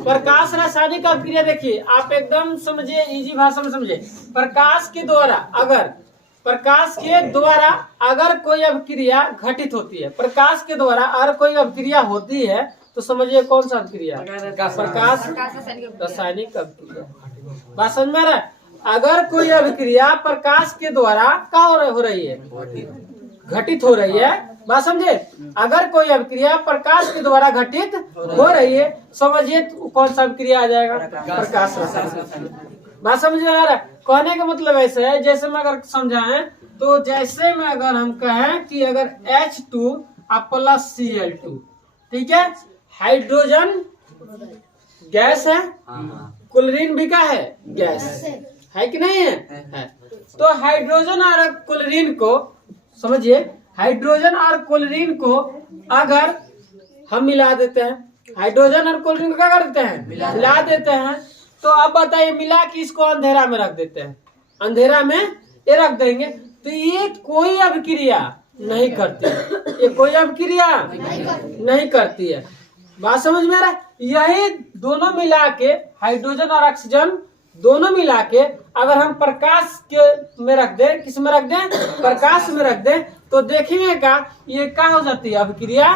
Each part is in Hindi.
प्रकाश रासायनिक अभिक्रिया देखिए, आप एकदम समझिए, इजी भाषा में समझिए। प्रकाश के द्वारा अगर कोई अभिक्रिया घटित होती है, प्रकाश के द्वारा अगर कोई अभिक्रिया होती है तो समझिए कौन सा अभिक्रिया? प्रकाश रासायनिक अभिक्रिया। बात समझ में आ रहा है? अगर कोई अभिक्रिया प्रकाश के द्वारा क्या हो रही है? घटित हो रही है। बात समझे? अगर कोई अभिक्रिया प्रकाश के द्वारा घटित हो रही है, समझिए कौन सा अभिक्रिया आ जाएगा? प्रकाश रासायनिक। बात समझ में आ रहा है? कहने का मतलब ऐसा है, जैसे में अगर समझाएं तो जैसे में अगर हम कहें कि अगर H2 प्लस Cl2, ठीक है, हाइड्रोजन गैस है, क्लोरीन भी क्या है? गैस है कि नहीं है? तो हाइड्रोजन और क्लोरीन को समझिए, हाइड्रोजन और क्लोरीन को अगर हम मिला देते हैं, हाइड्रोजन और क्लोरीन को क्या कर देते हैं? मिला देते हैं। तो अब बताइए, मिला कि इसको अंधेरा में रख देते हैं, अंधेरा में ये रख देंगे तो ये कोई अभिक्रिया नहीं करती है, ये कोई अभिक्रिया नहीं करती है। बात समझ में आ रहा है? यही दोनों मिला के, हाइड्रोजन और ऑक्सीजन दोनों मिला के अगर हम प्रकाश के में रख दें, किस में रख दें? प्रकाश में रख दें, तो देखेंगे का ये क्या हो जाती है? अभिक्रिया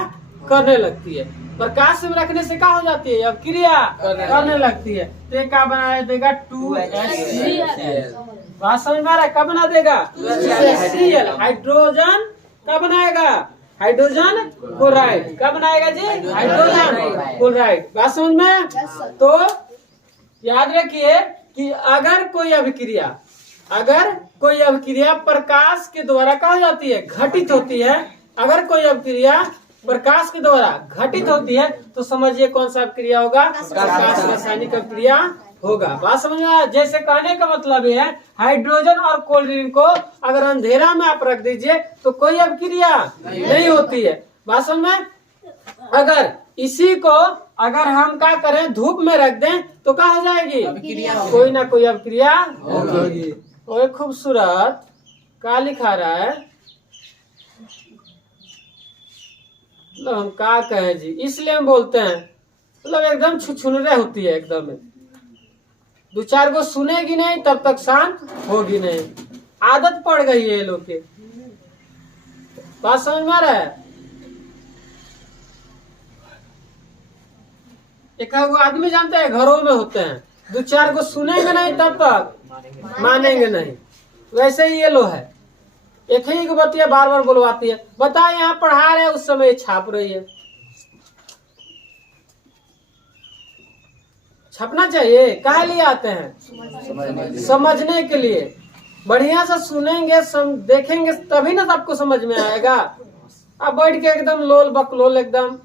करने लगती है। प्रकाश में रखने से क्या हो जाती है? अभिक्रिया करने लगती है। तो ये क्या बना देगा? 2HCl। बात समझ में आ रहा है? क्या बना देगा? 2HCl। हाइड्रोजन क्या बनाएगा? Hydrogen chloride. क्या बनाएगा जी? Hydrogen chloride. बात समझ में? तो याद रखिए कि अगर कोई अभिक्रिया प्रकाश के द्वारा क्या हो जाती है? घटित होती है। अगर कोई अभिक्रिया प्रकाश के द्वारा घटित होती है तो समझिए कौन सा अभिक्रिया होगा? प्रकाश रासायनिक अभिक्रिया होगा। बात समझ में आया? जैसे कहने का मतलब ये है, हाइड्रोजन और क्लोरीन को अगर अंधेरा में आप रख दीजिए तो कोई अभिक्रिया नहीं होती है। बात समझ में? अगर इसी को अगर हम क्या करें? धूप में रख दें तो क्या हो जाएगी? कोई ना कोई अभिक्रिया होगी। और खूबसूरत क्या लिखा रहा है, मतलब हम क्या कहें जी, इसलिए हम बोलते हैं, मतलब एकदम छुछुनरे होती है, एकदम दो चार को सुनेगी नहीं तब तक शांत होगी नहीं। आदत पड़ गई है ये लोग के। बात समझ में आ रहा है? एक वो आदमी जानते हैं, घरों में होते हैं, दो चार को सुनेंगे नहीं तब तक मानेंगे नहीं। वैसे ही ये लोग है, एक ही को बतिया बार बार बुलवाती है। बता, यहाँ पढ़ा रहे उस समय छाप रही है। छपना चाहिए, काहे लिए आते हैं? समझने के लिए। बढ़िया से सुनेंगे, देखेंगे तभी ना सबको समझ में आएगा। अब बैठ के एकदम लोल बकलोल एकदम।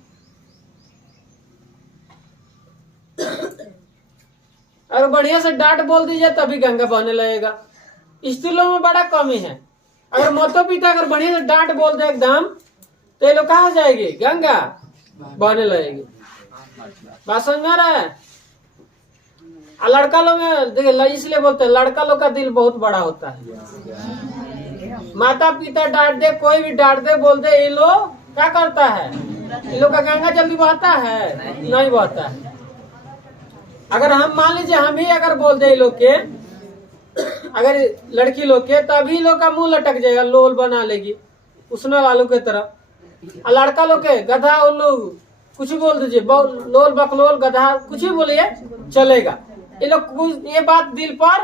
अगर बढ़िया से डांट बोल दीजिए तभी गंगा बहने लगेगा। स्त्रीलों में बड़ा कमी है। अगर माता पिता अगर बढ़िया से डांट बोल दे एकदम तो ये लोग कहाँ हो जाएगी? गंगा बहने लगेगी। बात समझ में आ रहा है? लड़का लोग में देखिए, इसलिए बोलते हैं लड़का लोग का दिल बहुत बड़ा होता है। माता पिता डांट दे, कोई भी डांट दे, बोल दे, ये लोग क्या करता है? ये लोग का गंगा जल्दी बहता है? नहीं बहता है। अगर हम मान लीजिए हम ही अगर बोल दे लोग के, अगर लड़की लोग के, तभी लोग का मुंह लटक जाएगा, लोल बना लेगी उसने वालों की तरह। लड़का लोग के गधा उल्लू कुछ भी बोल दीजिए, लोल बकलोल गधा कुछ भी बोलिए चलेगा। ये लोग ये बात दिल पर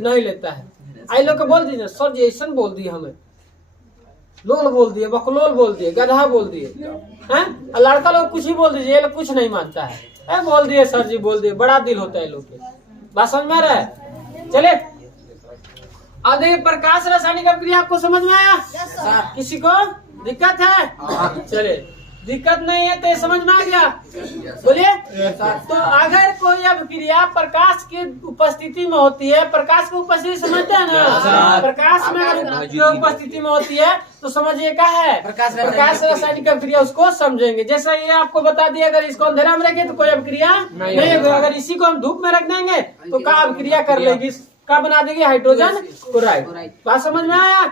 नहीं लेता है। आई लोग को बोल दीजिए, सर जी ऐसा बोल दिए, हमें लोल बोल दिए, बकलोल बोल दिए, गधा बोल दिए हैं। लड़का लोग कुछ ही बोल दीजिए, ये लोग कुछ नहीं मानता है। बोल दिए सर जी, बोल दिए, बड़ा दिल होता है लोग के। बात समझ में आ रहा है? चले अब देखिए, प्रकाश रासायनिक अभिक्रिया आपको समझ में आया? किसी को दिक्कत है? चले, दिक्कत नहीं है तो समझ में आ गया? बोलिए। तो अगर कोई अभिक्रिया प्रकाश की उपस्थिति में होती है, प्रकाश की उपस्थिति समझते हैं ना? प्रकाश में अगर उपस्थिति में होती है तो समझिए क्या है? प्रकाश रासायनिक अभिक्रिया, उसको समझेंगे। जैसा ये आपको बता दिया, अगर इसको अंधेरा में रखें तो कोई अभिक्रिया नहीं होगी। अगर इसी को हम धूप में रख देंगे तो क्या अभिक्रिया कर लेगी? क्या बना देगी? Hydrogen chloride. बात समझ में आया?